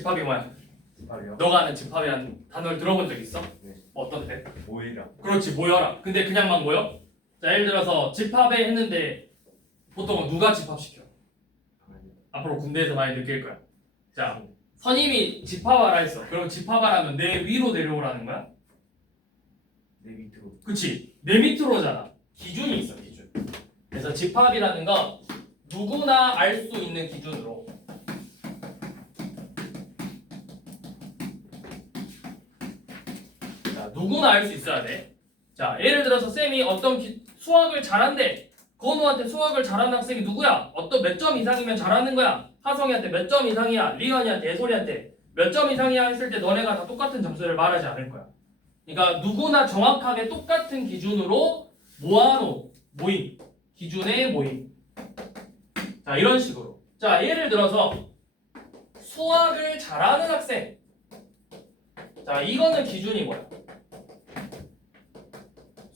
집합이 뭐야? 집합이요? 너가 아는 집합이라는 단어를 들어본 적 있어? 네. 어떤데? 모이라. 그렇지, 모여라. 근데 그냥 막 모여? 자, 예를 들어서 집합에 했는데 보통 누가 집합시켜? 앞으로 군대에서 많이 느낄 거야. 자, 선임이 집합하라 했어. 그럼 집합하라면 내 위로 내려오라는 거야? 내 밑으로. 그치? 내 밑으로잖아. 기준이 있어, 기준. 그래서 집합이라는 건 누구나 알 수 있는 기준으로 자, 누구나 알 수 있어야 돼. 자, 예를 들어서 쌤이 어떤 수학을 잘한대. 건우한테 수학을 잘하는 학생이 누구야? 어떤 몇 점 이상이면 잘하는 거야? 하성이한테 몇 점 이상이야? 리언이한테, 예솔이한테 몇 점 이상이야 했을 때 너네가 다 똑같은 점수를 말하지 않을 거야. 그러니까 누구나 정확하게 똑같은 기준으로 모아놓은 모임, 기준의 모임. 자, 이런 식으로. 자, 예를 들어서 수학을 잘하는 학생. 자, 이거는 기준이 뭐야?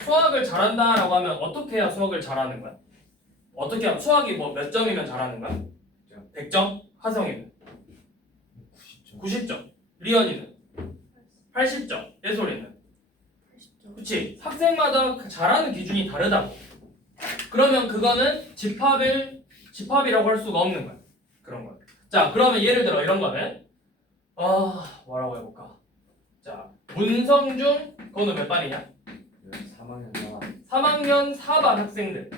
수학을 잘한다라고 하면 어떻게 해야 수학을 잘하는 거야? 어떻게 하면 수학이 뭐 몇 점이면 잘하는 거야? 100점? 하성이는 90점. 90점. 리언이는 80점. 예솔이는 그치? 학생마다 잘하는 기준이 다르다. 그러면 그거는 집합이라고 할 수가 없는 거야. 그런 거야. 자, 그러면 예를 들어 이런 거는 뭐라고 해볼까? 자, 문성중 그거는 몇 반이냐? 3학년 4반. 3학년 4반 학생들.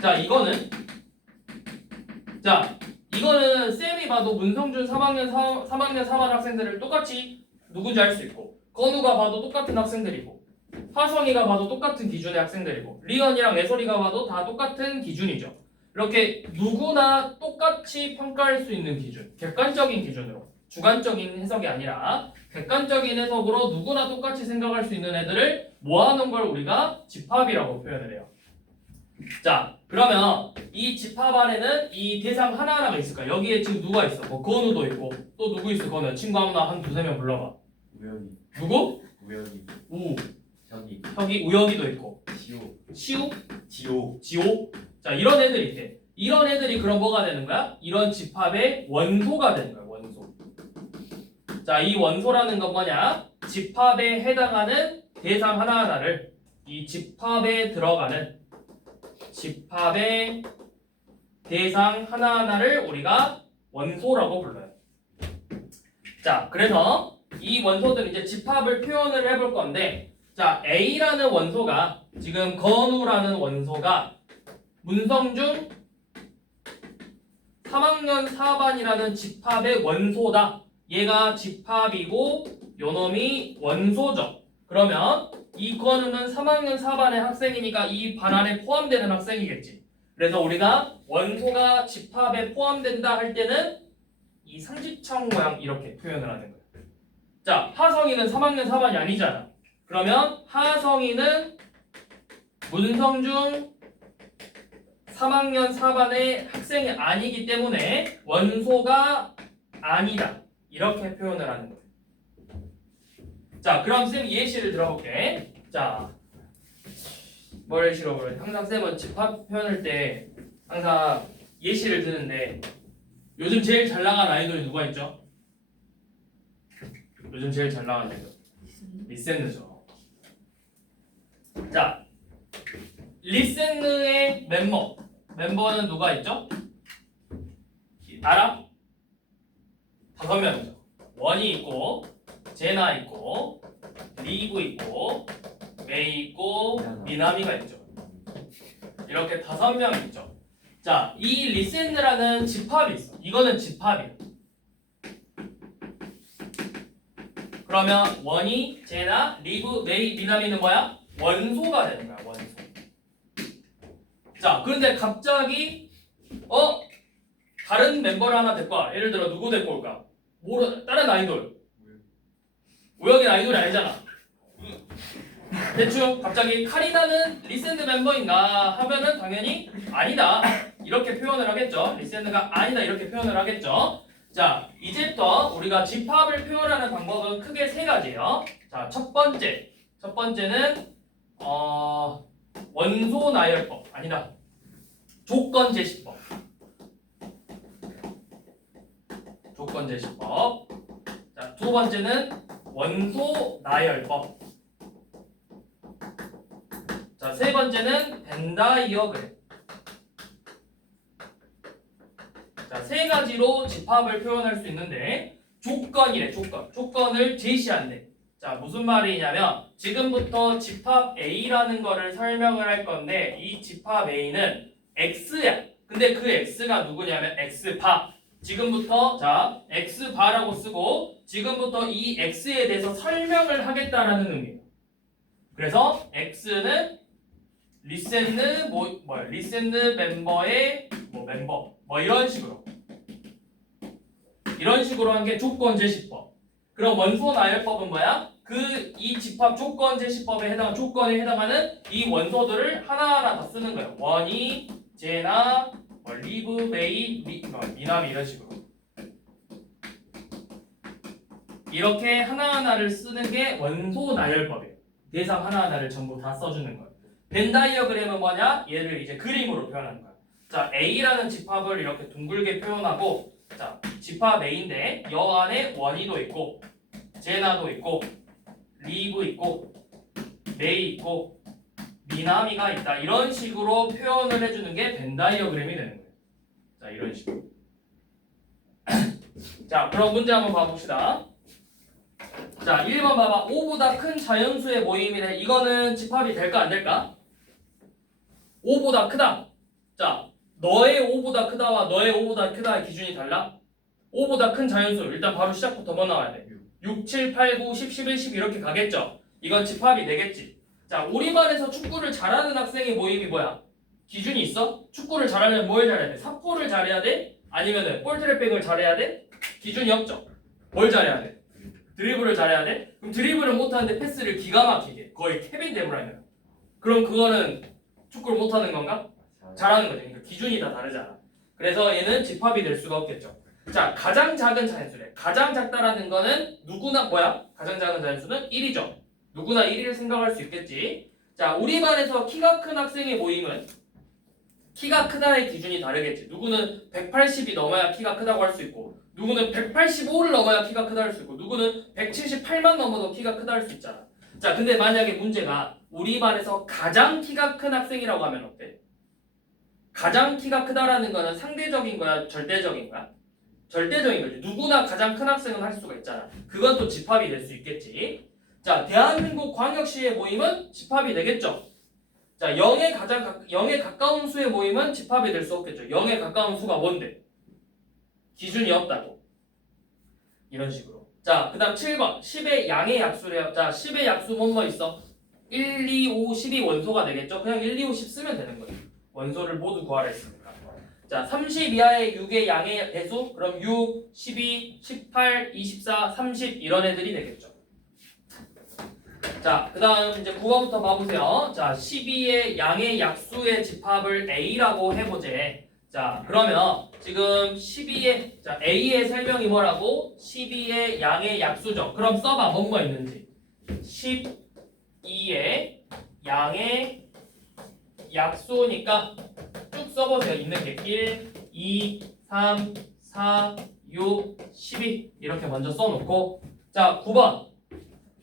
자, 이거는 쌤이 봐도 문성준 3학년 4반 학생들을 똑같이 누군지 알 수 있고, 건우가 봐도 똑같은 학생들이고, 하성이가 봐도 똑같은 기준의 학생들이고, 리언이랑 애솔이가 봐도 다 똑같은 기준이죠. 이렇게 누구나 똑같이 평가할 수 있는 기준, 객관적인 기준으로, 주관적인 해석이 아니라 객관적인 해석으로 누구나 똑같이 생각할 수 있는 애들을 모아놓은 걸 우리가 집합이라고 표현을 해요. 자, 그러면 이 집합 안에는 이 대상 하나하나가 있을까? 여기에 지금 누가 있어? 뭐 건우도 있고 또 누구 있어? 건우 친구 아무나 한 두세 명 불러봐. 우혁이. 누구? 우혁이. 우, 혁이. 혁이, 우혁이도 있고 지호. 시우, 지호. 지호. 자, 이런 애들이 있대. 이런 애들이 그럼 뭐가 되는 거야? 이런 집합의 원소가 되는 거야. 원소. 자, 이 원소라는 건 뭐냐? 집합에 해당하는 대상 하나하나를 이 집합에 들어가는 집합의 대상 하나하나를 우리가 원소라고 불러요. 자, 그래서 이 원소들 이제 집합을 표현을 해볼 건데, 자, A라는 원소가 지금 건우라는 원소가 문성중 3학년 4반이라는 집합의 원소다. 얘가 집합이고 요놈이 원소죠. 그러면 이 건우는 3학년 4반의 학생이니까 이 반 안에 포함되는 학생이겠지. 그래서 우리가 원소가 집합에 포함된다 할 때는 이 상지청 모양 이렇게 표현을 하는 거예요. 자, 하성이는 3학년 4반이 아니잖아. 그러면 하성이는 문성중 3학년 4반의 학생이 아니기 때문에 원소가 아니다. 이렇게 표현을 하는 거예요. 자, 그럼 쌤 예시를 들어볼게. 자, 뭘 예시로 그래? 항상 쌤은 집합 표현할 때 항상 예시를 드는데 요즘 제일 잘 나간 아이돌이 누가 있죠? 요즘 제일 잘 나간 아이돌 리센느죠. 자, 리센느의 멤버는 누가 있죠? 알아? 5명이죠. 원이 있고, 제나 있고, 리브 있고, 메이 있고, 미나미가 있죠. 이렇게 5명 있죠. 자, 이 리센느라는 집합이 있어. 이거는 집합이야. 그러면 원이, 제나, 리브, 메이, 미나미는 뭐야? 원소가 되는 거야. 원소. 자, 그런데 갑자기 다른 멤버를 하나 데리고 와. 예를 들어 누구 데리고 올까? 다른 아이돌. 우혁이 아이돌이 아니잖아. 대충 갑자기 카리나는 리센느 멤버인가 하면은 당연히 아니다. 이렇게 표현을 하겠죠. 리센느가 아니다 이렇게 표현을 하겠죠. 자, 이제부터 우리가 집합을 표현하는 방법은 크게 3가지예요. 자, 첫 번째는 원소 나열법 아니다. 조건 제시법. 조건 제시법. 자, 두 번째는 원소 나열법. 자, 세 번째는 벤 다이어그램. 자, 세 가지로 집합을 표현할 수 있는데 조건이래, 조건을 제시한대. 자, 무슨 말이냐면 지금부터 집합 A라는 거를 설명을 할 건데 이 집합 A는 X야. 근데 그 X가 누구냐면 X바. 지금부터 자, X바라고 쓰고 지금부터 이 X에 대해서 설명을 하겠다라는 의미예요. 그래서 X는 리센드 멤버의 멤버 이런 식으로 한 게 조건 제시법. 그럼 원소 나열법은 뭐야? 이 집합 조건 제시법에 조건에 해당하는 이 원소들을 하나하나 다 쓰는 거예요. 원이, 제나, 리브, 메이, 미남 이런 식으로 이렇게 하나하나를 쓰는 게 원소 나열법이에요. 대상 하나하나를 전부 다 써주는 거예요. 벤 다이어그램은 뭐냐? 얘를 이제 그림으로 표현하는 거야. 자, A라는 집합을 이렇게 둥글게 표현하고, 자, 집합 A인데 여 안에 원이도 있고, 제나도 있고, 리브 있고, 메이 있고, 미나미가 있다. 이런 식으로 표현을 해주는 게 벤 다이어그램이 되는 거예요. 자, 이런 식으로. 자, 그럼 문제 한번 봐봅시다. 자, 1번 봐봐. 5보다 큰 자연수의 모임이래. 이거는 집합이 될까 안 될까? 5보다 크다. 자, 너의 5보다 크다와 너의 5보다 크다의 기준이 달라? 5보다 큰 자연수 일단 바로 시작부터 뭐 나와야 돼? 6, 7, 8, 9, 10, 11, 10 이렇게 가겠죠? 이건 집합이 되겠지. 자, 우리 반에서 축구를 잘하는 학생의 모임이 뭐야? 기준이 있어? 축구를 잘하려면 뭘 잘해야 돼? 사포를 잘해야 돼? 아니면은 볼트랙백을 잘해야 돼? 기준이 없죠? 뭘 잘해야 돼? 드리블을 잘해야 돼? 그럼 드리블을 못하는데 패스를 기가 막히게 거의 케빈 데브라이너. 그럼 그거는 축구를 못하는 건가? 잘하는 거지. 그러니까 기준이 다 다르잖아. 그래서 얘는 집합이 될 수가 없겠죠. 자, 가장 작은 자연수래. 가장 작다라는 거는 누구나 뭐야? 가장 작은 자연수는 1이죠. 누구나 1위를 생각할 수 있겠지. 자, 우리 반에서 키가 큰 학생의 모임은 키가 크다의 기준이 다르겠지. 누구는 180이 넘어야 키가 크다고 할 수 있고 누구는 185를 넘어야 키가 크다 할 수 있고 누구는 178만 넘어도 키가 크다 할 수 있잖아. 자, 근데 만약에 문제가 우리 반에서 가장 키가 큰 학생이라고 하면 어때? 가장 키가 크다라는 거는 상대적인 거야? 절대적인 거야? 절대적인 거지. 누구나 가장 큰 학생은 할 수가 있잖아. 그건 또 집합이 될 수 있겠지. 자, 대한민국 광역시의 모임은 집합이 되겠죠. 자, 0에 가까운 수의 모임은 집합이 될 수 없겠죠. 0에 가까운 수가 뭔데? 기준이 없다고. 이런 식으로. 자, 그 다음 7번. 10의 양의 약수래요. 자, 10의 약수 뭐 있어? 1, 2, 5, 10이 원소가 되겠죠? 그냥 1, 2, 5, 10 쓰면 되는 거예요. 원소를 모두 구하라 했으니까. 자, 30 이하의 6의 양의 배수? 그럼 6, 12, 18, 24, 30 이런 애들이 되겠죠. 자, 그 다음 이제 9번부터 봐보세요. 자, 12의 양의 약수의 집합을 A라고 해보재. 자, 그러면 지금 12의 자, A의 설명이 뭐라고? 12의 양의 약수죠. 그럼 써봐. 뭐가 있는지. 12의 양의 약수니까 쭉 써보세요. 있는 게 1, 2, 3, 4, 6, 12 이렇게 먼저 써놓고 자, 9번.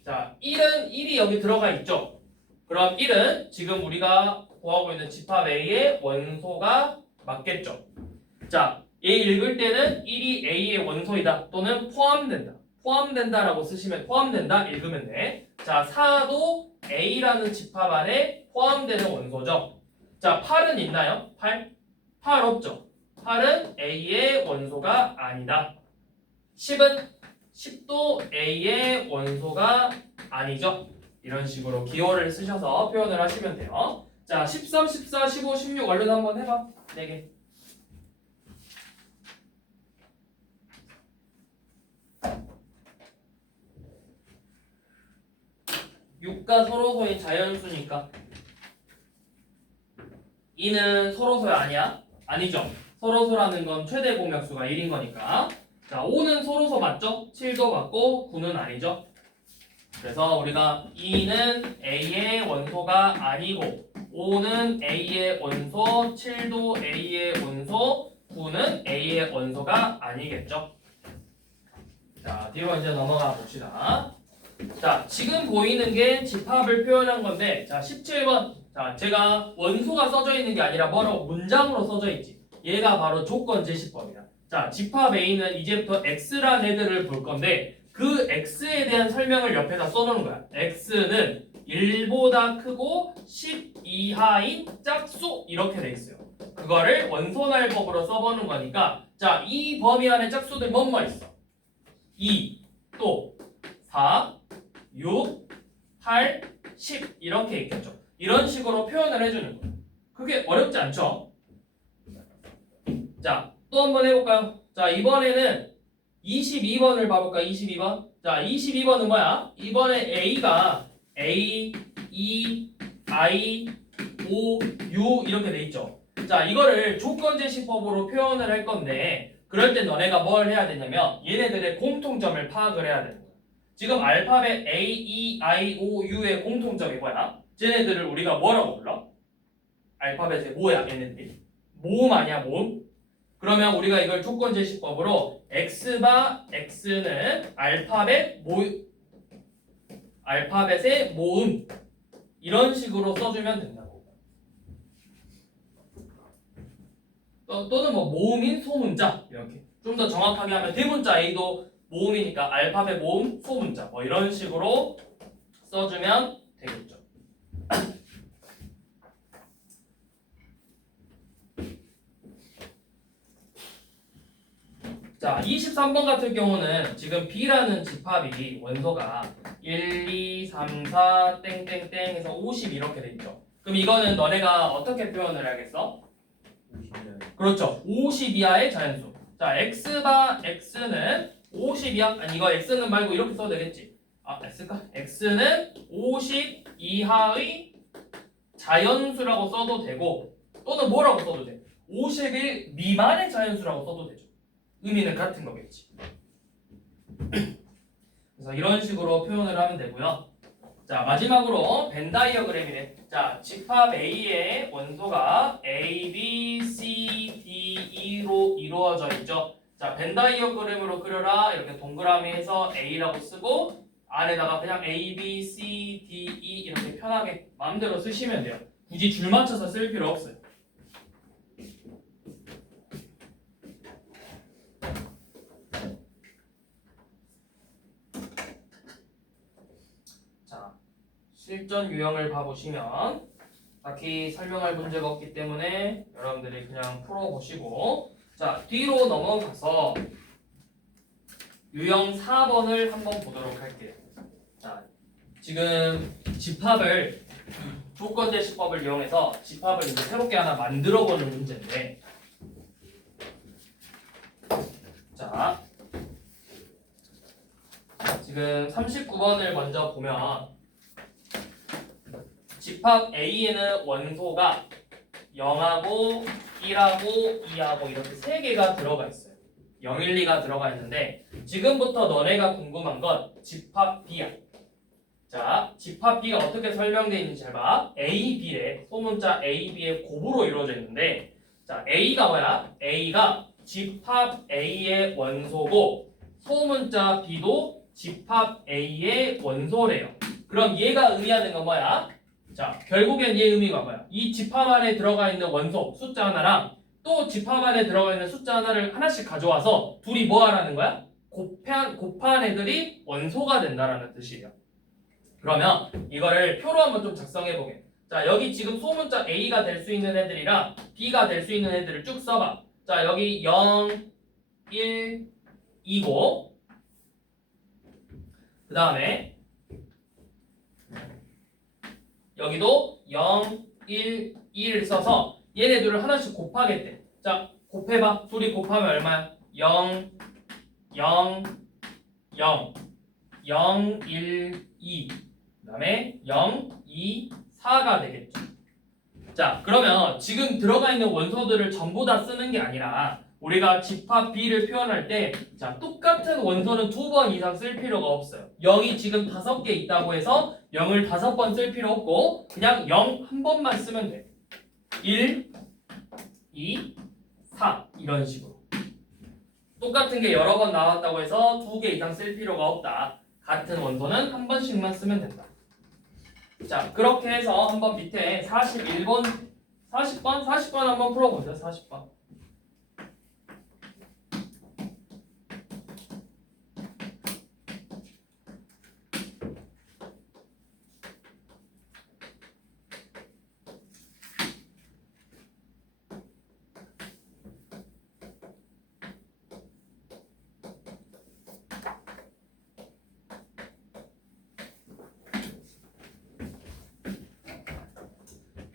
자, 1이 여기 들어가 있죠. 그럼 1은 지금 우리가 구하고 있는 집합 A의 원소가 맞겠죠. 자, 얘 읽을 때는 1이 A의 원소이다 또는 포함된다. 포함된다라고 쓰시면 포함된다 읽으면 돼. 자, 4도 A라는 집합 안에 포함되는 원소죠. 자, 8은 있나요? 8 없죠. 8은 A의 원소가 아니다. 10도 A의 원소가 아니죠. 이런 식으로 기호를 쓰셔서 표현을 하시면 돼요. 자, 13, 14, 15, 16 얼른 한번 해봐. 4개. 6가 서로소인 자연수니까 2는 서로소야 아니야? 아니죠. 서로소라는 건 최대 공약수가 1인 거니까. 자, 5는 서로소 맞죠? 7도 맞고 9는 아니죠. 그래서 우리가 2는 A의 원소가 아니고 5는 A의 원소, 7도 A의 원소, 9는 A의 원소가 아니겠죠. 자, 뒤로 이제 넘어가 봅시다. 자, 지금 보이는 게 집합을 표현한 건데, 자, 17번. 자, 제가 원소가 써져 있는 게 아니라 뭐라고 문장으로 써져 있지. 얘가 바로 조건 제시법이야. 자, 집합 A는 이제부터 X란 애들을 볼 건데, 그 X에 대한 설명을 옆에다 써놓은 거야. X는 1보다 크고 10 이하인 짝수 이렇게 돼 있어요. 그거를 원소날법으로 써보는 거니까, 자, 이 범위 안에 짝수들 뭐뭐 있어? 2, 또 4, 6, 8, 10 이렇게 있겠죠. 이런 식으로 표현을 해주는 거예요. 그게 어렵지 않죠? 자, 또 한번 해볼까요? 자, 이번에는 22번을 봐볼까? 22번. 자, 22번은 뭐야? 이번에 A가 A, E, I, O, U 이렇게 돼 있죠. 자, 이거를 조건제시법으로 표현을 할 건데, 그럴 때 너네가 뭘 해야 되냐면 얘네들의 공통점을 파악을 해야 되는 거야. 지금 알파벳 A, E, I, O, U의 공통점이 뭐야? 쟤네들을 우리가 뭐라고 불러? 알파벳의 뭐야 얘네들이? 모음 아니야 모음? 그러면 우리가 이걸 조건제시법으로 X바 X는 알파벳의 모음 이런 식으로 써주면 된다고. 또는 뭐 모음인 소문자 이렇게 좀 더 정확하게 하면 대문자 A도 모음이니까 알파벳 모음 소문자 뭐 이런 식으로 써주면 되겠죠. 자, 23번 같은 경우는 지금 B라는 집합이 원소가 1, 2, 3, 4 땡땡땡 해서 50 이렇게 돼 있죠. 그럼 이거는 너네가 어떻게 표현을 해야겠어? 50년. 그렇죠. 50 이하의 자연수. 자, X바 X는 50 이하, 아니 이거 X는 말고 이렇게 써도 되겠지. 아, X가? X는 50 이하의 자연수라고 써도 되고 또는 뭐라고 써도 돼? 50일 미만의 자연수라고 써도 되죠. 의미는 같은 거겠지. 그래서 이런 식으로 표현을 하면 되고요. 자, 마지막으로 벤 다이어그램이네. 자, 집합 A의 원소가 A, B, C, D, E로 이루어져 있죠. 자, 벤 다이어그램으로 그려라. 이렇게 동그라미에서 A라고 쓰고 안에다가 그냥 A, B, C, D, E 이렇게 편하게 마음대로 쓰시면 돼요. 굳이 줄 맞춰서 쓸 필요 없어요. 자, 실전 유형을 봐보시면 딱히 설명할 문제가 없기 때문에 여러분들이 그냥 풀어보시고 자, 뒤로 넘어가서 유형 4번을 한번 보도록 할게요. 자, 지금 집합을 조건제시법을 이용해서 집합을 이제 새롭게 하나 만들어보는 문제인데 자, 지금 39번을 먼저 보면 집합 A에는 원소가 0하고 1하고 2하고 이렇게 3개가 들어가 있어요. 0, 1, 2가 들어가 있는데 지금부터 너네가 궁금한 건 집합 B야. 자, 집합 B가 어떻게 설명되어 있는지 잘 봐. A, B래. 소문자 A, B의 곱으로 이루어져 있는데 자, A가 뭐야? A가 집합 A의 원소고 소문자 B도 집합 A의 원소래요. 그럼 얘가 의미하는 건 뭐야? 자, 결국엔 얘 의미가 뭐야? 이 집합 안에 들어가 있는 원소 숫자 하나랑 또 집합 안에 들어가 있는 숫자 하나를 하나씩 가져와서 둘이 뭐 하라는 거야? 곱한 애들이 원소가 된다라는 뜻이에요. 그러면 이거를 표로 한번 좀 작성해 보게. 자, 여기 지금 소문자 A가 될 수 있는 애들이랑 B가 될 수 있는 애들을 쭉 써봐. 자, 여기 0, 1, 2고 그 다음에 여기도 0, 1, 2를 써서 얘네들을 하나씩 곱하겠대. 자, 곱해봐. 둘이 곱하면 얼마야? 0, 0, 0, 0, 1, 2. 그 다음에 0, 2, 4가 되겠죠. 자, 그러면 지금 들어가 있는 원소들을 전부 다 쓰는 게 아니라 우리가 집합 B를 표현할 때 자, 똑같은 원소는 2번 이상 쓸 필요가 없어요. 0이 지금 5개 있다고 해서 0을 5번 쓸 필요 없고 그냥 0 한 번만 쓰면 돼. 1, 2, 4 이런 식으로. 똑같은 게 여러 번 나왔다고 해서 2개 이상 쓸 필요가 없다. 같은 원소는 한 번씩만 쓰면 된다. 자, 그렇게 해서 한번 밑에 41번, 40번 한번 풀어보세요. 40번.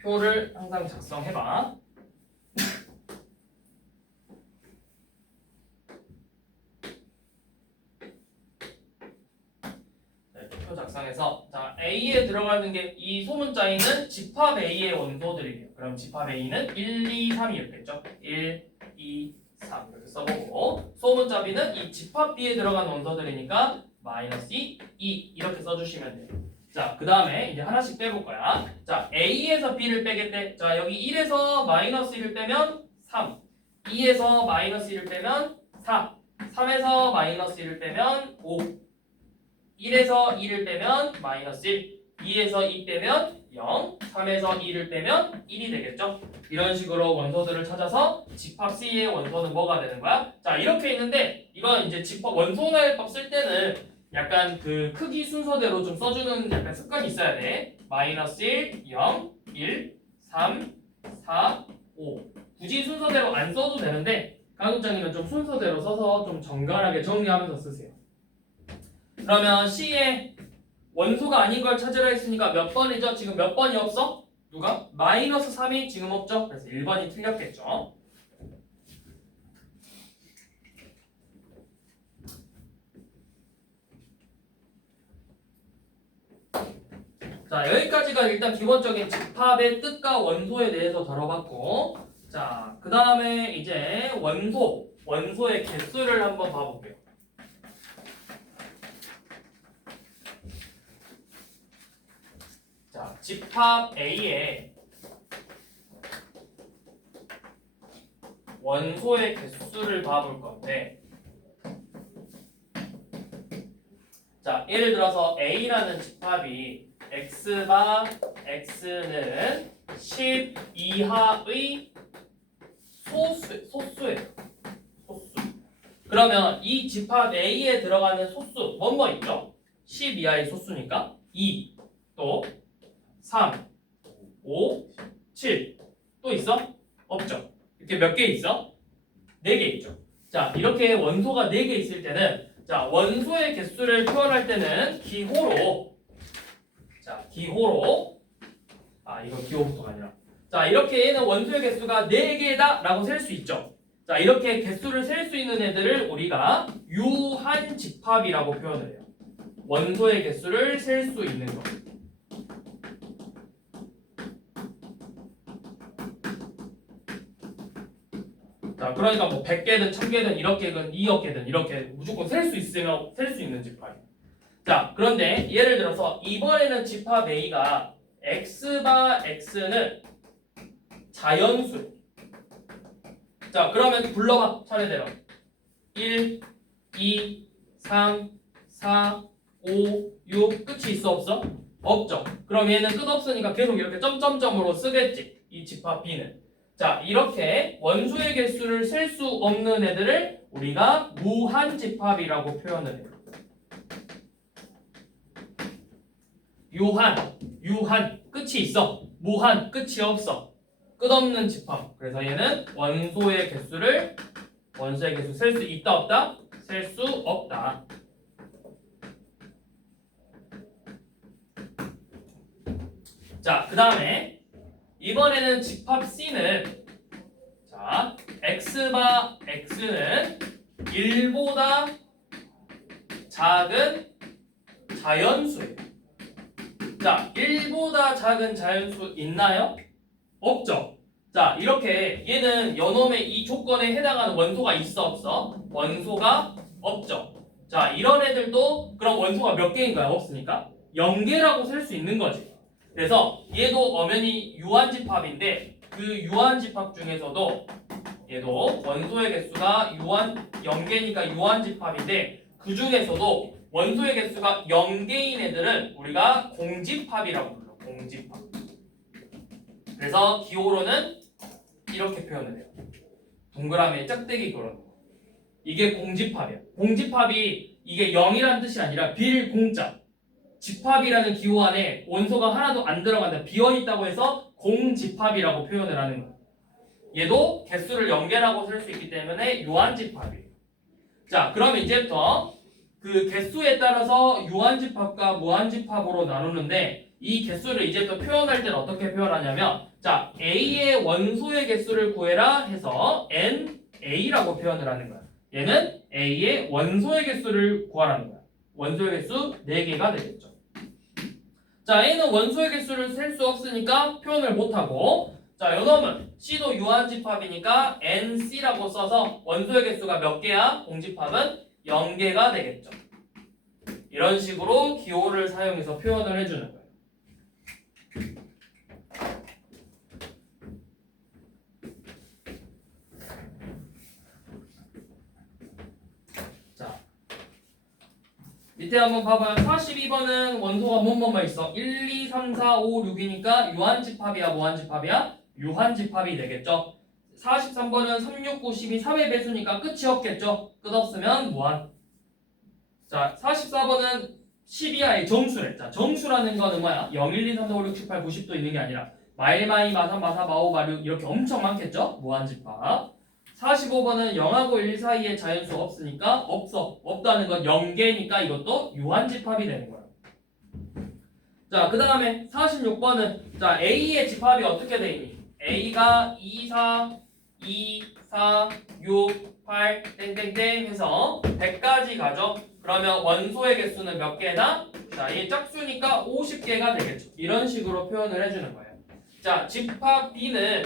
표를 항상 작성해봐. 표 작성해서 자 A에 들어가는 게 이 소문자에는 집합 A의 원소들이에요. 그럼 집합 A는 1, 2, 3이었겠죠? 1, 2, 3 이렇게 써보고 소문자 B는 이 집합 B에 들어간 원소들이니까 마이너스 2, 2 이렇게 써주시면 돼요. 자, 그 다음에 이제 하나씩 빼볼 거야. 자, A에서 B를 빼겠대. 자, 여기 1에서 마이너스 1을 빼면 3, 2에서 마이너스 1을 빼면 4, 3에서 마이너스 1을 빼면 5, 1에서 2를 빼면 마이너스 1, 2에서 2 빼면 0, 3에서 2를 빼면 1이 되겠죠? 이런 식으로 원소들을 찾아서 집합 C의 원소는 뭐가 되는 거야? 자, 이렇게 있는데 이건 이제 집합 원소날법 쓸 때는 약간 그 크기 순서대로 좀 써주는 약간 습관이 있어야 돼. 마이너스 1, 0, 1, 3, 4, 5. 굳이 순서대로 안 써도 되는데 강의장님은 좀 순서대로 써서 좀 정갈하게 정리하면서 쓰세요. 그러면 C의 원소가 아닌 걸 찾으라 했으니까 몇 번이죠? 지금 몇 번이 없어? 누가? 마이너스 3이 지금 없죠? 그래서 1번이 틀렸겠죠? 자, 여기까지가 일단 기본적인 집합의 뜻과 원소에 대해서 다뤄봤고, 자, 그 다음에 이제 원소의 개수를 한번 봐볼게요. 자, 집합 A의 원소의 개수를 봐볼 건데, 자, 예를 들어서 A라는 집합이 X바 X는 10 이하의 소수예요. 소수. 그러면 이 집합 A에 들어가는 소수 뭐뭐 있죠? 10 이하의 소수니까 2, 또 3, 5, 7. 또 있어? 없죠? 이렇게 몇 개 있어? 4개 있죠. 자, 이렇게 원소가 4개 있을 때는 자, 원소의 개수를 표현할 때는 기호로 이거 기호부터가 아니라 자, 이렇게 얘는 원소의 개수가 4개다 라고 셀 수 있죠. 자, 이렇게 개수를 셀 수 있는 애들을 우리가 유한 집합이라고 표현을 해요. 원소의 개수를 셀 수 있는 거. 자, 그러니까 뭐 100개든 1000개든 1억개든 2억개든 이렇게 무조건 셀 수 있으면 셀 수 있는 집합이에요. 자, 그런데 예를 들어서 이번에는 집합 A가 X바 X는 자연수. 자, 그러면 불러봐. 차례대로. 1, 2, 3, 4, 5, 6 끝이 있어 없어? 없죠. 그럼 얘는 끝 없으니까 계속 이렇게 점점점으로 쓰겠지. 이 집합 B는. 자, 이렇게 원소의 개수를 셀 수 없는 애들을 우리가 무한 집합이라고 표현을 해요. 유한 끝이 있어. 무한 끝이 없어. 끝없는 집합. 그래서 얘는 원소의 개수 셀 수 있다 없다? 셀 수 없다. 자, 그 다음에 이번에는 집합 C는 자, X바 X는 1보다 작은 자연수예요. 자, 1보다 작은 자연수 있나요? 없죠. 자, 이렇게 얘는 연놈의 이 조건에 해당하는 원소가 있어 없어? 원소가 없죠. 자, 이런 애들도 그럼 원소가 몇 개인가요? 없으니까 0개라고 셀 수 있는 거지. 그래서 얘도 엄연히 유한집합인데 그 유한집합 중에서도 얘도 원소의 개수가 0개니까 유한집합인데 그 중에서도 원소의 개수가 0개인 애들은 우리가 공집합이라고 불러. 공집합. 그래서 기호로는 이렇게 표현을 해요. 동그라미에 짝대기 그런 거. 이게 공집합이야. 공집합이 이게 0이라는 뜻이 아니라 빌공짜. 집합이라는 기호 안에 원소가 하나도 안 들어간다. 비어있다고 해서 공집합이라고 표현을 하는 거야. 얘도 개수를 0개라고 쓸 수 있기 때문에 유한집합이에요. 자, 그럼 이제부터 그 개수에 따라서 유한집합과 무한집합으로 나누는데 이 개수를 이제부터 표현할 때는 어떻게 표현하냐면 자, A의 원소의 개수를 구해라 해서 NA라고 표현을 하는 거야. 얘는 A의 원소의 개수를 구하라는 거야. 원소의 개수 4개가 되겠죠. 자, A는 원소의 개수를 셀 수 없으니까 표현을 못하고 자, 요놈은 C도 유한집합이니까 NC라고 써서 원소의 개수가 몇 개야? 공집합은 0개가 되겠죠. 이런 식으로 기호를 사용해서 표현을 해주는 거예요. 자, 밑에 한번 봐봐요. 42번은 원소가 뭐뭐뭐 있어? 1, 2, 3, 4, 5, 6이니까 유한집합이야, 무한집합이야? 유한집합이 되겠죠. 43번은 3, 6, 9, 12, 3의 배수니까 끝이 없겠죠. 끝 없으면 무한. 자, 44번은 12하의 정수래. 자, 정수라는 거는 뭐야? 0, 1, 2, 3, 4, 5, 6, 7, 8, 90도 있는 게 아니라 마일, 마이, 마삼, 마사, 마오, 마육 이렇게 엄청 많겠죠? 무한집합. 45번은 0하고 1 사이에 자연수 없으니까 없어. 없다는 건 0개니까 이것도 유한집합이 되는 거야. 자, 그 다음에 46번은 자, A의 집합이 어떻게 돼 있니? A가 2, 4, 2, 4, 6, 8, 땡땡땡 해서 100까지 가죠. 그러면 원소의 개수는 몇 개나? 자, 이 짝수니까 50개가 되겠죠. 이런 식으로 표현을 해주는 거예요. 자, 집합 B는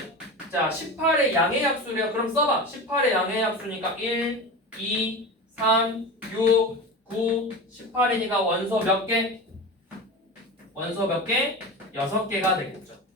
자, 18의 양의 약수래요. 그럼 써봐. 18의 양의 약수니까 1, 2, 3, 6, 9, 18이니까 원소 몇 개? 원소 몇 개? 6개가 되겠죠.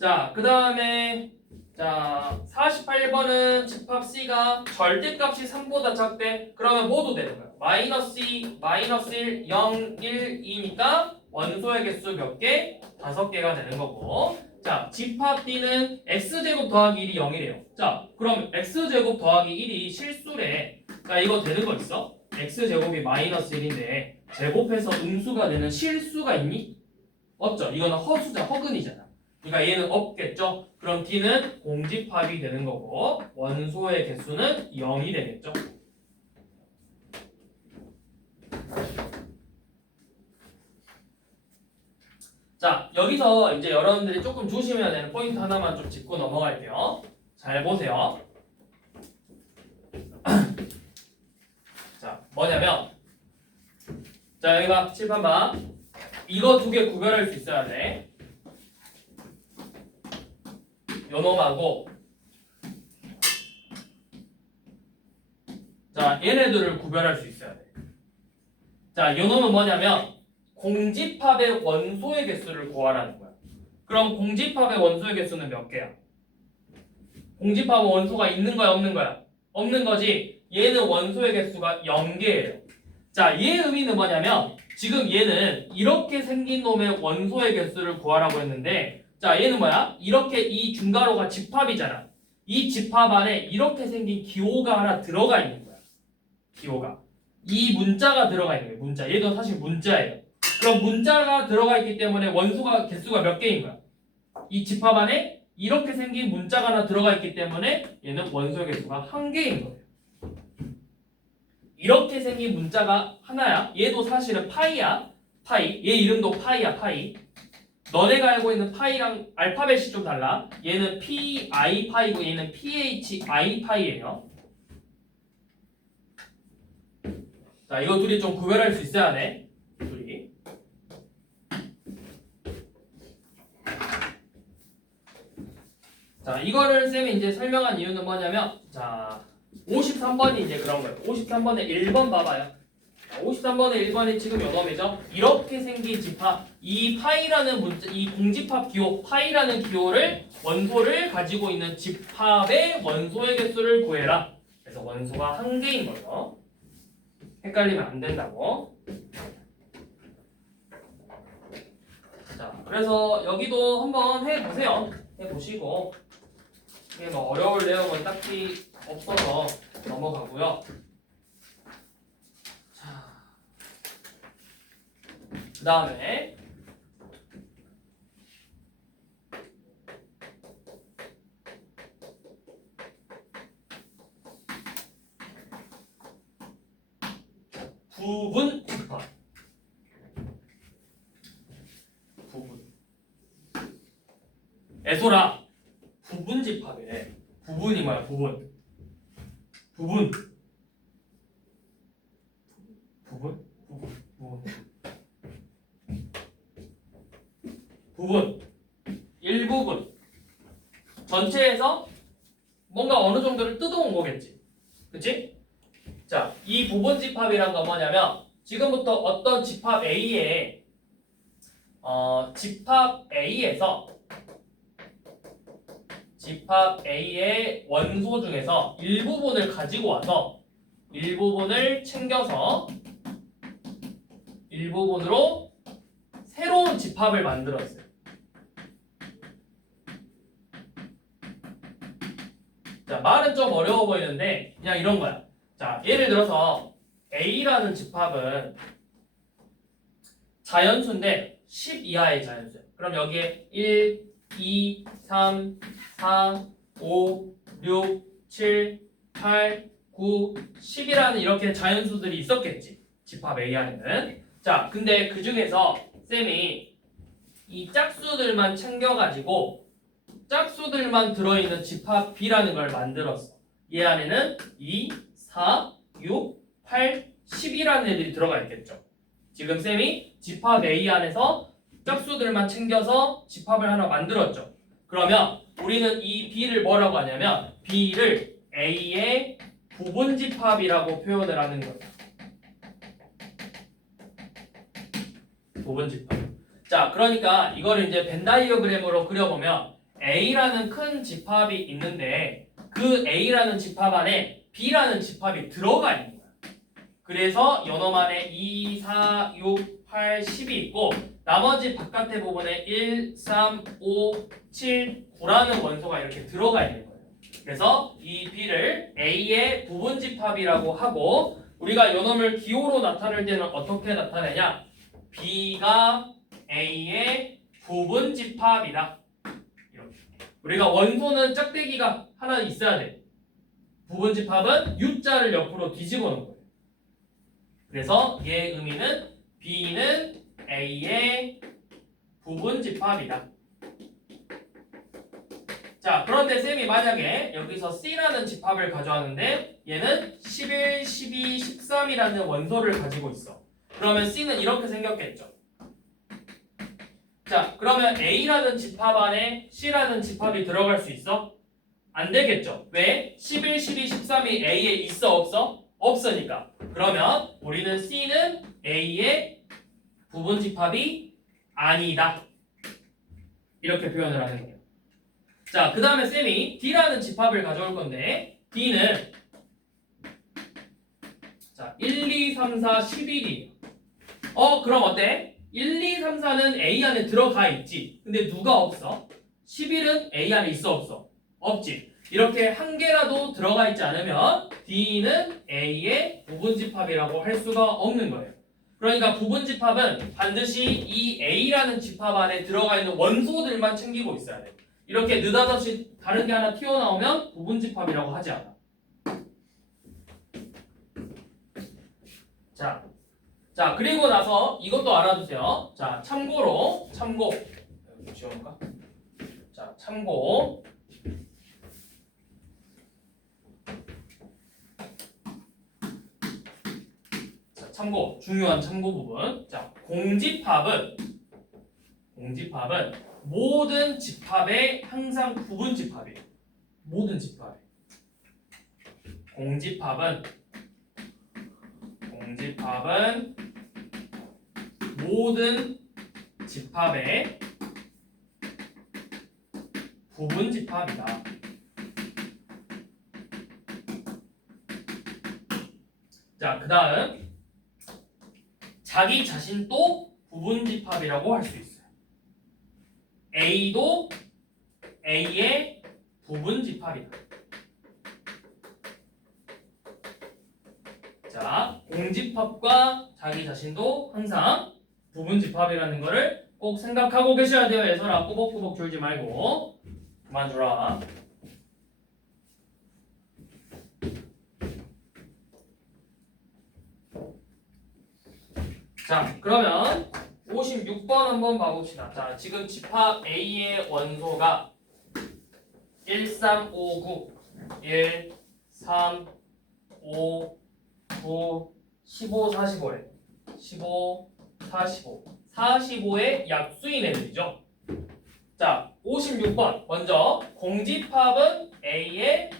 자, 그 다음에 자 48번은 집합 C가 절대값이 3보다 작대. 그러면 뭐도 되는 거야. 마이너스 2, 마이너스 1, 0, 1, 2니까 원소의 개수 몇 개? 5개가 되는 거고. 자, 집합 D는 X제곱 더하기 1이 0이래요. 자, 그럼 X제곱 더하기 1이 실수래. 자, 이거 되는 거 있어? X제곱이 마이너스 1인데 제곱해서 음수가 되는 실수가 있니? 없죠. 이거는 허수자, 허근이잖아. 그러니까 얘는 없겠죠. 그럼 D는 공집합이 되는 거고 원소의 개수는 0이 되겠죠. 자, 여기서 이제 여러분들이 조금 조심해야 되는 포인트 하나만 좀 짚고 넘어갈게요. 잘 보세요. 자, 뭐냐면 자, 여기 봐. 칠판 봐. 이거 두 개 구별할 수 있어야 돼. 요놈하고 자, 얘네들을 구별할 수 있어야 돼. 자, 요놈은 뭐냐면 공집합의 원소의 개수를 구하라는 거야. 그럼 공집합의 원소의 개수는 몇 개야? 공집합은 원소가 있는 거야, 없는 거야? 없는 거지. 얘는 원소의 개수가 0개예요. 자, 얘의 의미는 뭐냐면 지금 얘는 이렇게 생긴 놈의 원소의 개수를 구하라고 했는데 자, 얘는 뭐야? 이렇게 이 중괄호가 집합이잖아. 이 집합 안에 이렇게 생긴 기호가 하나 들어가 있는 거야. 기호가. 이 문자가 들어가 있는 거예요. 문자. 얘도 사실 문자예요. 그럼 문자가 들어가 있기 때문에 원소가 개수가 몇 개인 거야? 이 집합 안에 이렇게 생긴 문자가 하나 들어가 있기 때문에 얘는 원소의 개수가 1개인 거예요. 이렇게 생긴 문자가 하나야. 얘도 사실은 파이야. 파이. 얘 이름도 파이야. 파이. 너네가 알고 있는 파이랑 알파벳이 좀 달라. 얘는 PI 파이고 얘는 PHI 파이예요. 자, 이거 둘이 좀 구별할 수 있어야 돼. 둘이. 자, 이거를 쌤이 이제 설명한 이유는 뭐냐면 자, 53번이 이제 그런 거예요. 53번에 1번 봐봐요. 53번의 1번이 지금 요놈이죠. 이렇게 생긴 집합, 이 파이라는 문자, 이 공집합 기호, 파이라는 기호를 원소를 가지고 있는 집합의 원소의 개수를 구해라. 그래서 원소가 한 개인 거죠. 헷갈리면 안 된다고. 자, 그래서 여기도 한번 해보세요. 해보시고 이게 뭐 어려울 내용은 딱히 없어서 넘어가고요. 그 다음에 부분 집합. 부분. 애소라. 부분 집합이래. 부분이 뭐야? 부분. 부분. 부분? 부분. 부분. 부분. 일부분. 전체에서 뭔가 어느 정도를 뜯어온 거겠지. 그치? 자, 이 부분 집합이란 건 뭐냐면 지금부터 어떤 집합 A에 집합 A의 원소 중에서 일부분을 가지고 와서 일부분을 챙겨서 일부분으로 새로운 집합을 만들었어요. 자, 말은 좀 어려워 보이는데 그냥 이런 거야. 자, 예를 들어서 A라는 집합은 자연수인데 10 이하의 자연수예요. 그럼 여기에 1, 2, 3, 4, 5, 6, 7, 8, 9, 10이라는 이렇게 자연수들이 있었겠지. 집합 A 안에는. 자, 근데 그 중에서 쌤이 이 짝수들만 챙겨가지고 짝수들만 들어있는 집합 B라는 걸 만들었어. 얘 안에는 2, 4, 6, 8, 10이라는 애들이 들어가 있겠죠. 지금 쌤이 집합 A 안에서 짝수들만 챙겨서 집합을 하나 만들었죠. 그러면 우리는 이 B를 뭐라고 하냐면 B를 A의 부분 집합이라고 표현을 하는 거예요. 부분 집합. 자, 그러니까 이거를 이제 벤 다이어그램으로 그려보면 A라는 큰 집합이 있는데 그 A라는 집합 안에 B라는 집합이 들어가 있는 거야. 그래서 요놈 안에 2, 4, 6, 8, 10이 있고 나머지 바깥의 부분에 1, 3, 5, 7, 9라는 원소가 이렇게 들어가 있는 거예요. 그래서 이 B를 A의 부분 집합이라고 하고 우리가 요놈을 기호로 나타낼 때는 어떻게 나타내냐? B가 A의 부분 집합이다. 이렇게. 우리가 원소는 짝대기가 하나 있어야 돼. 부분 집합은 U자를 옆으로 뒤집어 놓은 거예요. 그래서 얘의 의미는 B는 A의 부분 집합이다. 자, 그런데 쌤이 만약에 여기서 C라는 집합을 가져왔는데 얘는 11, 12, 13이라는 원소를 가지고 있어. 그러면 C는 이렇게 생겼겠죠. 자, 그러면 A라는 집합 안에 C라는 집합이 들어갈 수 있어? 안 되겠죠. 왜? 11, 12, 13이 A에 있어 없어? 없으니까. 그러면 우리는 C는 A의 부분 집합이 아니다. 이렇게 표현을 하는 거예요. 자, 그 다음에 쌤이 D라는 집합을 가져올 건데 D는 자 1, 2, 3, 4, 11이 그럼 어때? 1, 2, 3, 4는 A 안에 들어가 있지. 근데 누가 없어? 11은 A 안에 있어 없어? 없지. 이렇게 한 개라도 들어가 있지 않으면 D는 A의 부분집합이라고 할 수가 없는 거예요. 그러니까 부분집합은 반드시 이 A라는 집합 안에 들어가 있는 원소들만 챙기고 있어야 돼. 이렇게 느닷없이 다른 게 하나 튀어나오면 부분집합이라고 하지 않아. 자, 그리고 나서 이것도 알아두세요. 자, 참고. 여기 지워볼까? 자, 참고. 자, 참고. 중요한 참고 부분. 자, 공집합은 모든 집합의 항상 부분 집합이에요. 모든 집합. 공집합은 공집합은 모든 집합의 부분 집합이다. 자, 그 다음 자기 자신도 부분 집합이라고 할 수 있어요. A도 A의 부분 집합이다. 자, 공집합과 자기 자신도 항상 부분 집합이라는 거를 꼭 생각하고 계셔야 돼요. 예설아, 꾸벅꾸벅 졸지 말고 그만 줘라. 자, 그러면 56번 한번 봐봅시다. 자, 지금 집합 A의 원소가 1, 3, 5, 9 1, 3, 5, 9, 15, 45래 15, 45 45의 약수인 애들이죠. 자, 56번 먼저 공집합은 A의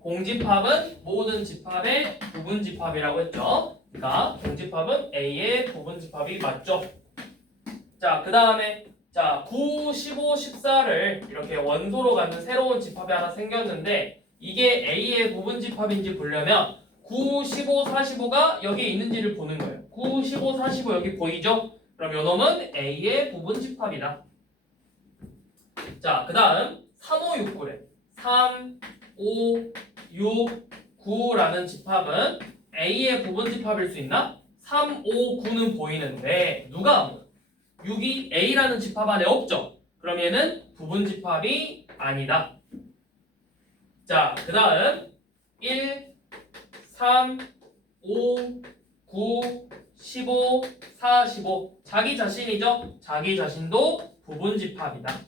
공집합은 모든 집합의 부분 집합이라고 했죠. 그러니까 공집합은 A의 부분 집합이 맞죠. 자, 그 다음에 자 9, 15, 14를 이렇게 원소로 갖는 새로운 집합이 하나 생겼는데 이게 A의 부분 집합인지 보려면 9, 15, 45가 여기에 있는지를 보는 거예요. 9, 15, 45 여기 보이죠? 그럼 요놈은 A의 부분 집합이다. 자, 그 다음 3, 5, 6, 9래 3, 5, 6, 9라는 집합은 A의 부분 집합일 수 있나? 3, 5, 9는 보이는데 누가 안 보여? 6이 A라는 집합 안에 없죠? 그럼 얘는 부분 집합이 아니다. 자, 그 다음 1, 3, 5, 9, 15, 45 자기 자신이죠? 자기 자신도 부분 집합이다.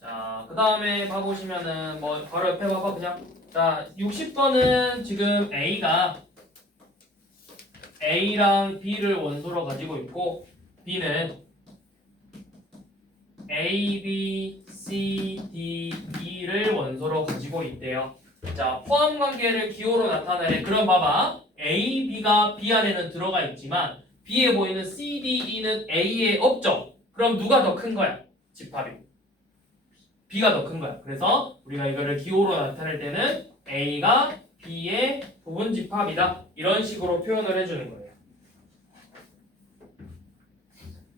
자, 그 다음에 봐보시면은 뭐 바로 옆에 봐봐 그냥. 자, 60번은 지금 A랑 B를 원소로 가지고 있고 B는 A, B, C, D, E를 원소로 가지고 있대요. 자, 포함 관계를 기호로 나타내래. 그럼 봐봐. A, B가 B 안에는 들어가 있지만 B에 보이는 C, D, E는 A에 없죠. 그럼 누가 더 큰 거야? 집합이. B가 더 큰 거야. 그래서 우리가 이거를 기호로 나타낼 때는 A가 B의 부분 집합이다. 이런 식으로 표현을 해주는 거예요.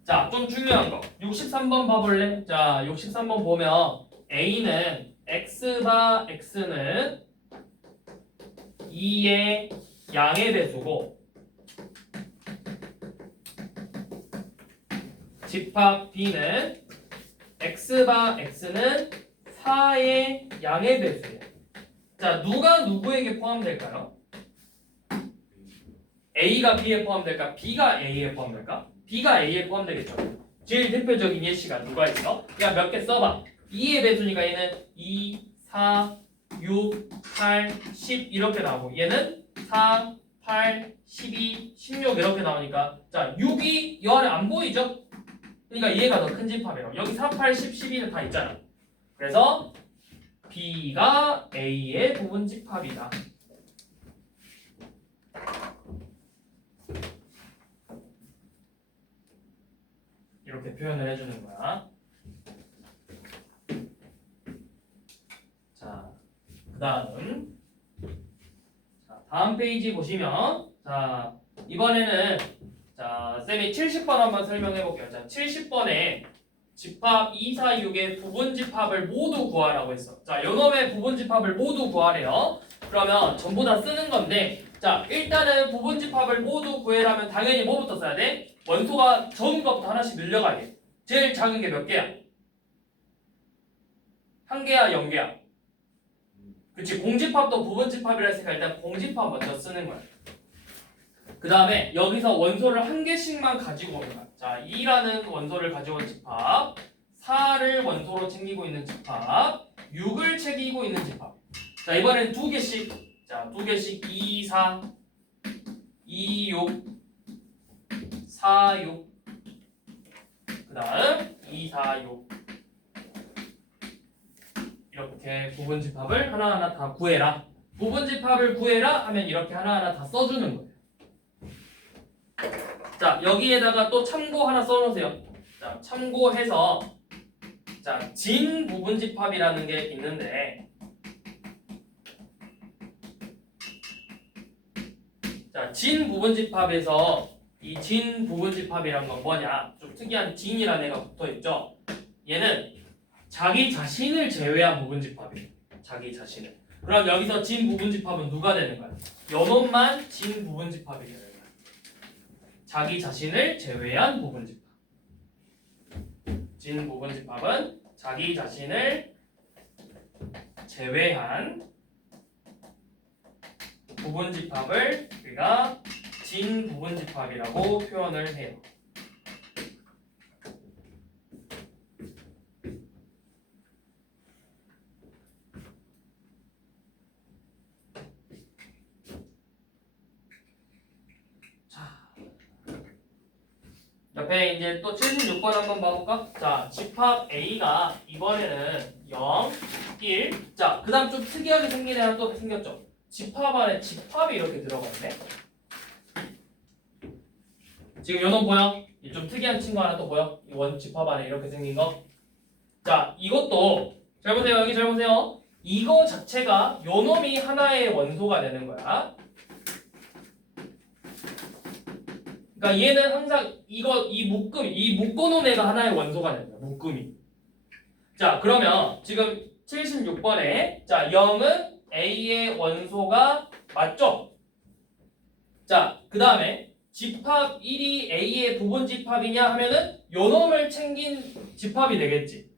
자, 좀 중요한 거. 63번 봐볼래? 자, 63번 보면 A는 X바 X는 2의 양의 배수고 집합 B는 X바 X는 4의 양의 배수예요. 자, 누가 누구에게 포함될까요? A가 B에 포함될까? B가 A에 포함될까? B가 A에 포함되겠죠. 제일 대표적인 예시가 누가 있어? 야, 몇 개 써봐. 2의 배수니까 얘는 2, 4, 6, 8, 10 이렇게 나오고 얘는 4, 8, 12, 16 이렇게 나오니까 자, 6이 이 안에 안 보이죠? 그러니까 얘가 더 큰 집합이에요. 여기 4, 8, 10, 12는 다 있잖아. 그래서 B가 A의 부분 집합이다. 이렇게 표현을 해주는 거야. 자, 다음 페이지 보시면 자, 이번에는 자, 쌤이 70번 한번 설명해 볼게요. 자, 70번에 집합 2, 4, 6의 부분 집합을 모두 구하라고 했어. 자, 요놈의 부분 집합을 모두 구하래요. 그러면 전부 다 쓰는 건데 자, 일단은 부분 집합을 모두 구해라면 당연히 뭐부터 써야 돼? 원소가 적은 것부터 하나씩 늘려가야 돼. 제일 작은 게 몇 개야? 1개야, 0개야? 그치, 공집합도 부분 집합이라 했으니까 일단 공집합 먼저 쓰는 거야. 그 다음에 여기서 원소를 1개씩만 가지고 오는 거야. 자, 2라는 원소를 가지고 온 집합, 4를 원소로 챙기고 있는 집합, 6을 챙기고 있는 집합. 자, 이번엔 2개씩 자, 두 개씩 2, 4, 2, 6, 4, 6. 그 다음 2, 4, 6. 이렇게 부분집합을 하나하나 다 구해라. 부분집합을 구해라 하면 이렇게 하나하나 다 써주는 거예요. 자, 여기에다가 또 참고 하나 써놓으세요. 자, 참고해서 자, 진 부분집합이라는 게 있는데 자, 진 부분집합에서 이 진 부분집합이란 건 뭐냐? 좀 특이한 진이라는 애가 붙어있죠? 얘는 자기 자신을 제외한 부분집합이에요. 자기 자신을. 그럼 여기서 진 부분집합은 누가 되는 거야? 요놈만 진 부분집합이 되는 거야. 자기 자신을 제외한 부분집합. 진 부분집합은 자기 자신을 제외한 부분집합을 우리가 진 부분집합이라고 표현을 해요. 옆에 이제 또 76번 한번 봐볼까? 자, 집합 A가 이번에는 0, 1. 자, 그 다음 좀 특이하게 생긴 애 하나 또 생겼죠? 집합 안에 집합이 이렇게 들어가 있네. 지금 요놈 보여? 이 좀 특이한 친구 하나 또 보여? 이 원 집합 안에 이렇게 생긴 거. 자, 이것도 잘 보세요. 여기 잘 보세요. 이거 자체가 요놈이 하나의 원소가 되는 거야. 그러니까 얘는 항상 이 묶어놓은 애가 하나의 원소가 된다. 묶음이. 자, 그러면 지금 76번에 자, 0은 A의 원소가 맞죠? 자, 그 다음에 집합 1이 A의 부분 집합이냐 하면은 요놈을 챙긴 집합이 되겠지.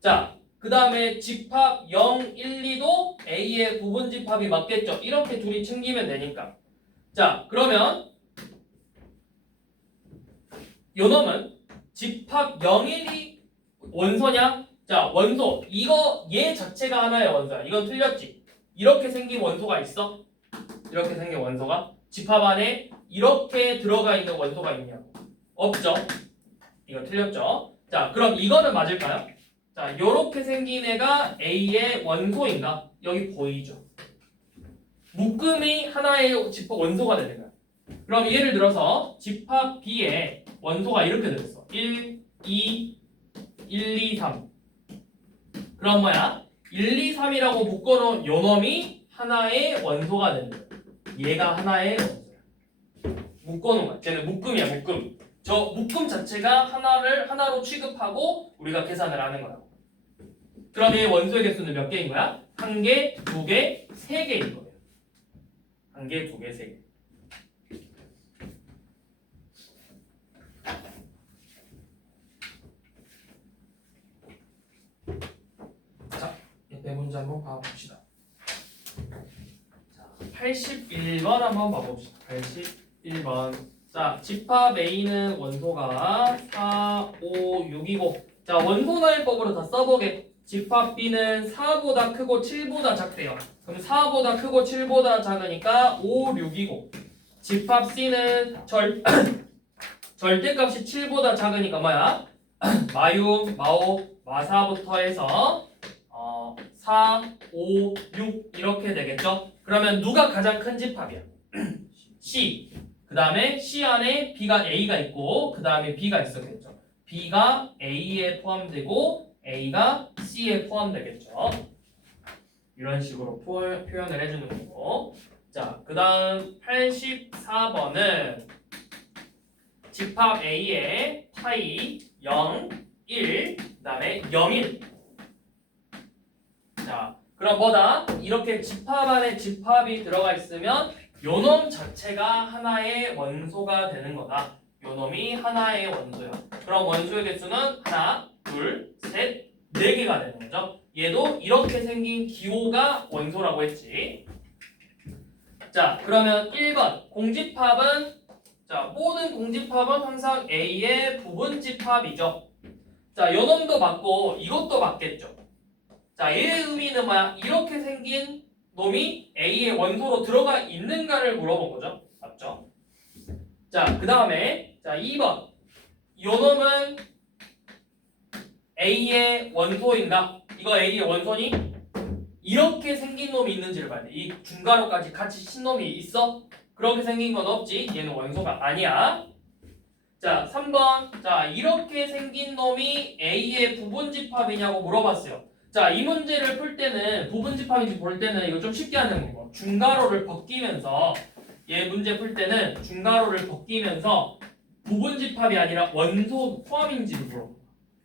자, 그 다음에 집합 0, 1, 2도 A의 부분 집합이 맞겠죠. 이렇게 둘이 챙기면 되니까. 자, 그러면 요놈은 집합 0, 1이 원소냐? 자, 원소. 이거 얘 자체가 하나의 원소야. 이건 틀렸지. 이렇게 생긴 원소가 있어? 이렇게 생긴 원소가? 집합 안에 이렇게 들어가 있는 원소가 있냐고. 없죠. 이거 틀렸죠. 자, 그럼 이거는 맞을까요? 자, 요렇게 생긴 애가 A의 원소인가? 여기 보이죠. 묶음이 하나의 집합 원소가 되는 거야. 그럼 예를 들어서 집합 B에 원소가 이렇게 들었어. 1, 2, 1, 2, 3. 그럼 뭐야? 1, 2, 3이라고 묶어놓은 요놈이 하나의 원소가 되는 거야. 얘가 하나의 원소야. 묶어놓은 거야. 쟤는 묶음이야, 묶음. 저 묶음 자체가 하나로 취급하고 우리가 계산을 하는 거라고. 그럼 이 원소의 개수는 몇 개인 거야? 1개, 2개, 3개인 거예요. 1개, 2개, 3개. 자, 옆에 문제 한번 봐봅시다. 자, 81번 한번 봐봅시다. 81번. 자, 집합 A는 원소가 4, 5, 6이고 자, 원소나이법으로 다 써보게. 집합 B는 4보다 크고 7보다 작대요. 그럼 4보다 크고 7보다 작으니까 5, 6이고 집합 C는 절대값이 7보다 작으니까 뭐야? 마윰, 마오, 마사부터 해서 4, 5, 6 이렇게 되겠죠? 그러면 누가 가장 큰 집합이야? C. 그 다음에 C 안에 B가 A가 있고 그 다음에 B가 있었겠죠. B가 A에 포함되고 A가 C에 포함되겠죠. 이런 식으로 표현을 해주는 거고. 자, 그 다음 84번은 집합 A의 파이 0, 1, 그 다음에 0, 1. 자, 그럼 뭐다? 이렇게 집합 안에 집합이 들어가 있으면 요놈 자체가 하나의 원소가 되는 거다. 요놈이 하나의 원소야. 그럼 원소의 개수는 하나, 둘, 셋, 4개가 되는 거죠. 얘도 이렇게 생긴 기호가 원소라고 했지. 자, 그러면 1번 공집합은 자, 모든 공집합은 항상 A의 부분집합이죠. 자, 요놈도 맞고 이것도 맞겠죠. 자, 얘의 의미는 뭐야? 이렇게 생긴 놈이 A의 원소로 들어가 있는가를 물어본 거죠. 맞죠? 자, 그 다음에 자 2번 요 놈은 A의 원소인가? 이거 A의 원소니? 이렇게 생긴 놈이 있는지를 봐야 돼. 이 중괄호까지 같이 신놈이 있어? 그렇게 생긴 건 없지. 얘는 원소가 아니야. 자, 3번. 자, 이렇게 생긴 놈이 A의 부분집합이냐고 물어봤어요. 자, 이 문제를 풀 때는 부분집합인지 볼 때는 이거 좀 쉽게 하는 거고. 중괄호를 벗기면서 얘 문제 풀 때는 중괄호를 벗기면서 부분집합이 아니라 원소 포함인지를 물어봐.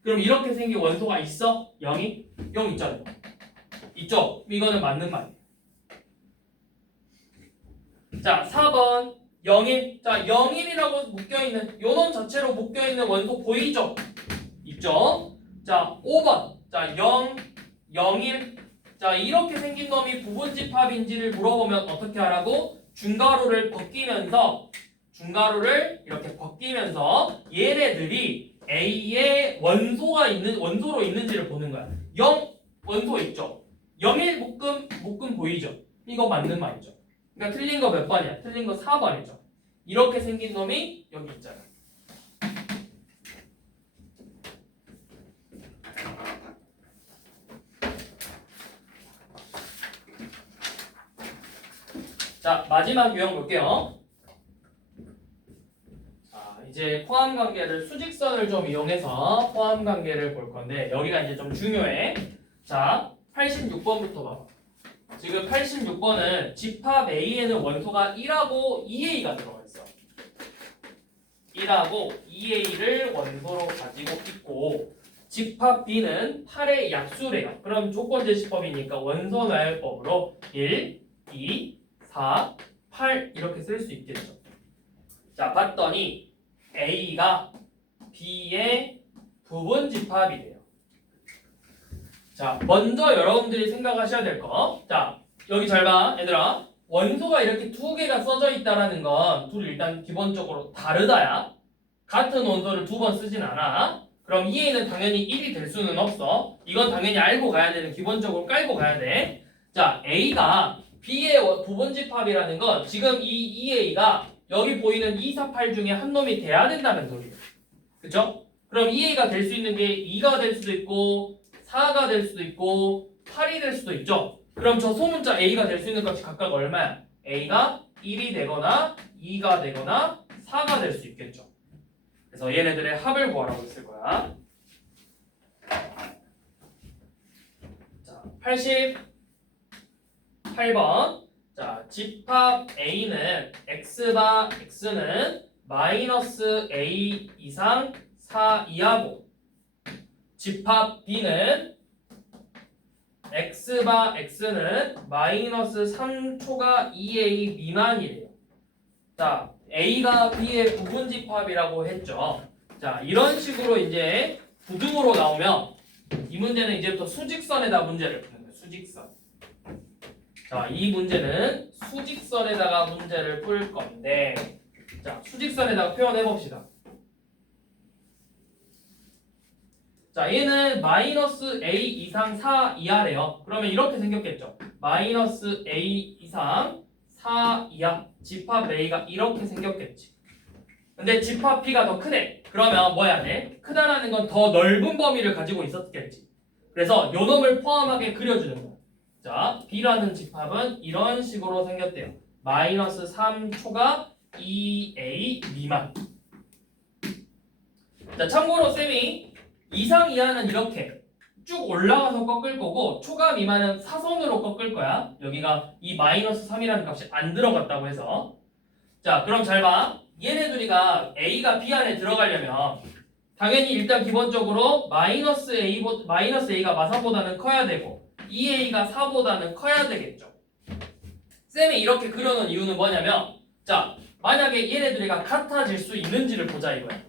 그럼 이렇게 생긴 원소가 있어? 0이? 0 있잖아요. 있죠? 이거는 맞는 말이에요. 자, 4번 0일. 자, 0일이라고 묶여있는 요놈 자체로 묶여있는 원소 보이죠? 있죠? 자, 5번. 자, 0, 0일. 자, 이렇게 생긴 놈이 부분집합인지를 물어보면 어떻게 하라고? 중괄호를 벗기면서 이렇게 벗기면서 얘네들이 A의 원소로 있는지를 보는 거야. 0 원소 있죠? 0일 묶음 보이죠? 이거 맞는 말이죠. 그러니까 틀린 거 몇 번이야? 틀린 거 4번이죠. 이렇게 생긴 놈이 여기 있잖아. 자, 마지막 유형 볼게요. 자, 이제 포함 관계를 수직선을 좀 이용해서 포함 관계를 볼 건데 여기가 이제 좀 중요해. 자, 86번부터 봐봐. 지금 86번은 집합 A에는 원소가 1하고 2A가 들어가 있어. 1하고 2A를 원소로 가지고 있고 집합 B는 8의 약수래요. 그럼 조건제시법이니까 원소 나열법으로 1, 2, 4, 8 이렇게 쓸 수 있겠죠. 자, 봤더니 A가 B의 부분 집합이 돼요. 자, 먼저 여러분들이 생각하셔야 될 거. 자, 여기 잘 봐, 얘들아. 원소가 이렇게 두 개가 써져 있다라는 건 둘이 일단 기본적으로 다르다야. 같은 원소를 두 번 쓰진 않아. 그럼 2A는 당연히 1이 될 수는 없어. 이건 당연히 알고 가야 되는, 기본적으로 깔고 가야 돼. 자, A가 B의 부분집합이라는 건 지금 이 2A가 여기 보이는 2, 4, 8 중에 한 놈이 돼야 된다는 소리예요. 그쵸? 그럼 2A가 될 수 있는 게 2가 될 수도 있고 4가 될 수도 있고 8이 될 수도 있죠. 그럼 저 소문자 A가 될 수 있는 값이 각각 얼마야? A가 1이 되거나 2가 되거나 4가 될 수 있겠죠. 그래서 얘네들의 합을 구하라고 했을 거야. 자, 88번. 자, 집합 A는 X바 X는 마이너스 A 이상 4 이하고 집합 B는 X바 X는 마이너스 3초가 2A 미만이래요. 자, A가 B의 부분집합이라고 했죠. 자, 이런 식으로 이제 부등호로 나오면 이 문제는 이제부터 수직선에다 문제를 푸는 거예요. 수직선. 자, 이 문제는 수직선에다가 문제를 풀 건데, 자, 수직선에다가 표현해 봅시다. 자, 얘는 마이너스 A 이상 4 이하래요. 그러면 이렇게 생겼겠죠. 마이너스 A 이상 4 이하. 집합 A가 이렇게 생겼겠지. 근데 집합 B가 더 크네. 그러면 뭐 해야 돼? 크다라는 건 더 넓은 범위를 가지고 있었겠지. 그래서 요 놈을 포함하게 그려주는 거야. 자, B라는 집합은 이런 식으로 생겼대요. 마이너스 3초가 2A 미만. 자, 참고로 쌤이 이상 이하는 이렇게 쭉 올라가서 꺾을 거고 초가 미만은 사선으로 꺾을 거야. 여기가 이 마이너스 3이라는 값이 안 들어갔다고 해서. 자, 그럼 잘 봐. 얘네 둘이가 A가 B 안에 들어가려면 당연히 일단 기본적으로 마이너스 A가 마사보다는 커야 되고 2A가 4보다는 커야 되겠죠. 쌤이 이렇게 그려놓은 이유는 뭐냐면, 자, 만약에 얘네 둘이가 같아질 수 있는지를 보자 이거야.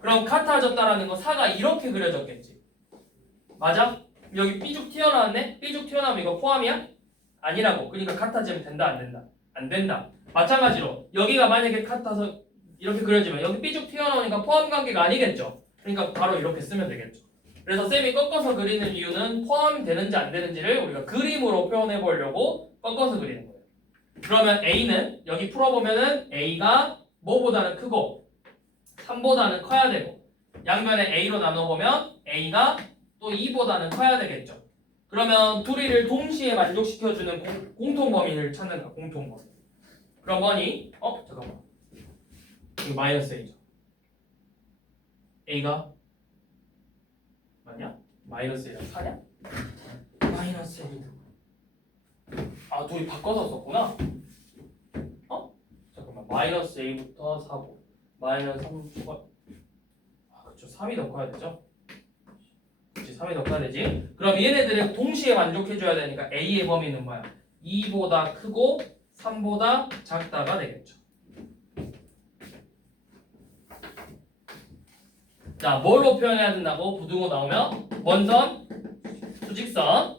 그럼 같아졌다라는 건 4가 이렇게 그려졌겠지. 맞아? 여기 삐죽 튀어나왔네? 삐죽 튀어나오면 이거 포함이야? 아니라고. 그러니까 같아지면 된다 안 된다? 안 된다. 마찬가지로 여기가 만약에 같아서 이렇게 그려지면 여기 삐죽 튀어나오니까 포함 관계가 아니겠죠. 그러니까 바로 이렇게 쓰면 되겠죠. 그래서 쌤이 꺾어서 그리는 이유는 포함되는지 안 되는지를 우리가 그림으로 표현해 보려고 꺾어서 그리는 거예요. 그러면 A는 여기 풀어보면은 A가 뭐보다는 크고 3보다는 커야 되고 양면에 A로 나눠보면 A가 또 2보다는 커야 되겠죠. 그러면 둘이를 동시에 만족시켜주는 공통 범위를 찾는 거야. 공통 범위. 그럼 뭐니? 잠깐만. 이거 마이너스 A죠. A가 맞냐? 마이너스 A랑 4냐? 마이너스 A. 둘이 바꿔서 썼구나. 잠깐만. 마이너스 A부터 4고 마이너스 3 초과. 그렇죠. 3이 더 커야 되죠. 그렇지. 3이 더 커야 되지. 그럼 얘네들을 동시에 만족해줘야 되니까 A의 범위는 뭐야? 2보다 크고 3보다 작다가 되겠죠. 자, 뭘로 표현해야 된다고? 부등호 나오면 원선, 수직선.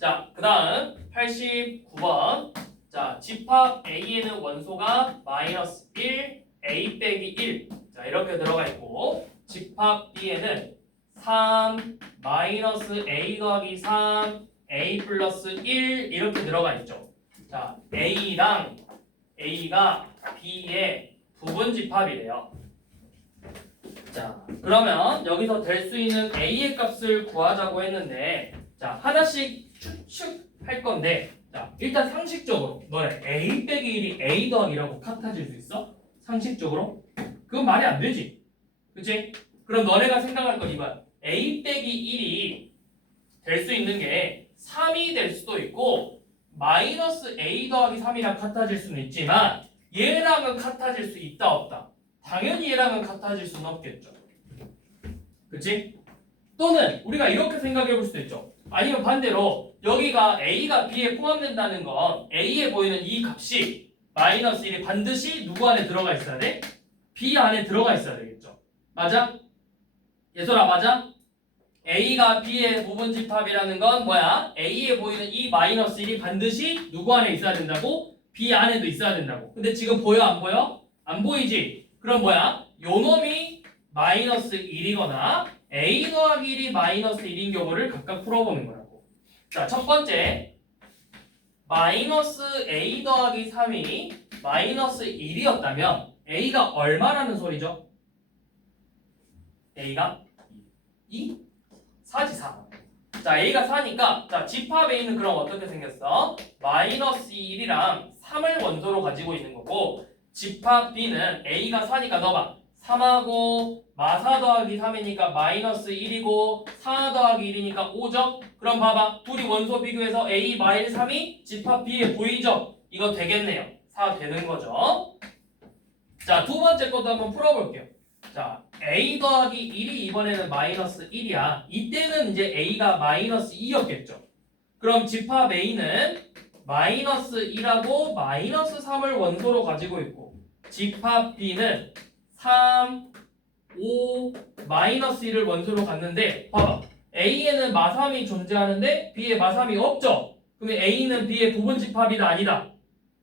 자, 그 다음 89번. 자, 집합 A에는 원소가 마이너스 1, A 빼기 1. 자, 이렇게 들어가 있고 집합 B에는 3, 마이너스 A 더하기 3, A 플러스 1 이렇게 들어가 있죠. 자, A랑 A가 B의 부분 집합이래요. 자, 그러면 여기서 될 수 있는 A의 값을 구하자고 했는데 자, 하나씩 추측할 건데 자, 일단 상식적으로 너네 A 빼기 1이 A 더하기라고 같아질 수 있어? 상식적으로? 그건 말이 안 되지. 그치? 그럼 너네가 생각할 건 이거야. A 빼기 1이 될 수 있는 게 3이 될 수도 있고 마이너스 A 더하기 3이랑 같아질 수는 있지만 얘랑은 같아질 수 있다 없다? 당연히 얘랑은 같아질 수는 없겠죠. 그치? 또는 우리가 이렇게 생각해 볼 수도 있죠. 아니면 반대로 여기가 A가 B에 포함된다는 건 A에 보이는 이 값이 마이너스 1이 반드시 누구 안에 들어가 있어야 돼? B 안에 들어가 있어야 되겠죠. 맞아? 예솔아 맞아? A가 B의 부분 집합이라는 건 뭐야? A에 보이는 이 마이너스 1이 반드시 누구 안에 있어야 된다고? B 안에도 있어야 된다고. 근데 지금 보여 안 보여? 안 보이지? 그럼 뭐야? 요 놈이 마이너스 1이거나 A 더하기 1이 마이너스 1인 경우를 각각 풀어보는 거라고. 자, 첫 번째 마이너스 A 더하기 3이 마이너스 1이었다면 A가 얼마라는 소리죠? A가 2? 4지 4. 자, A가 4니까 자, 집합 A는 그럼 어떻게 생겼어? 마이너스 1이랑 3을 원소로 가지고 있는 거고 집합 B는 A가 4니까 넣어봐. 3하고 마4 더하기 3이니까 마이너스 1이고 4 더하기 1이니까 5죠? 그럼 봐봐. 둘이 원소 비교해서 A 마일 3이 집합 B에 보이죠? 이거 되겠네요. 4 되는 거죠. 자, 두 번째 것도 한번 풀어볼게요. 자, A 더하기 1이 이번에는 마이너스 1이야. 이때는 이제 A가 마이너스 2였겠죠. 그럼 집합 A는 마이너스 1하고 마이너스 3을 원소로 가지고 있고 집합 B는 3, 5, 마이너스 1을 원소로 갔는데 봐봐. A에는 마3이 존재하는데 B에 마3이 없죠? 그러면 A는 B의 부분 집합이다 아니다?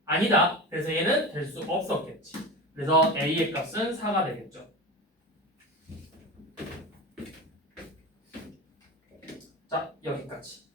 아니다. 그래서 얘는 될 수 없었겠지. 그래서 A의 값은 4가 되겠죠. 자, 여기까지.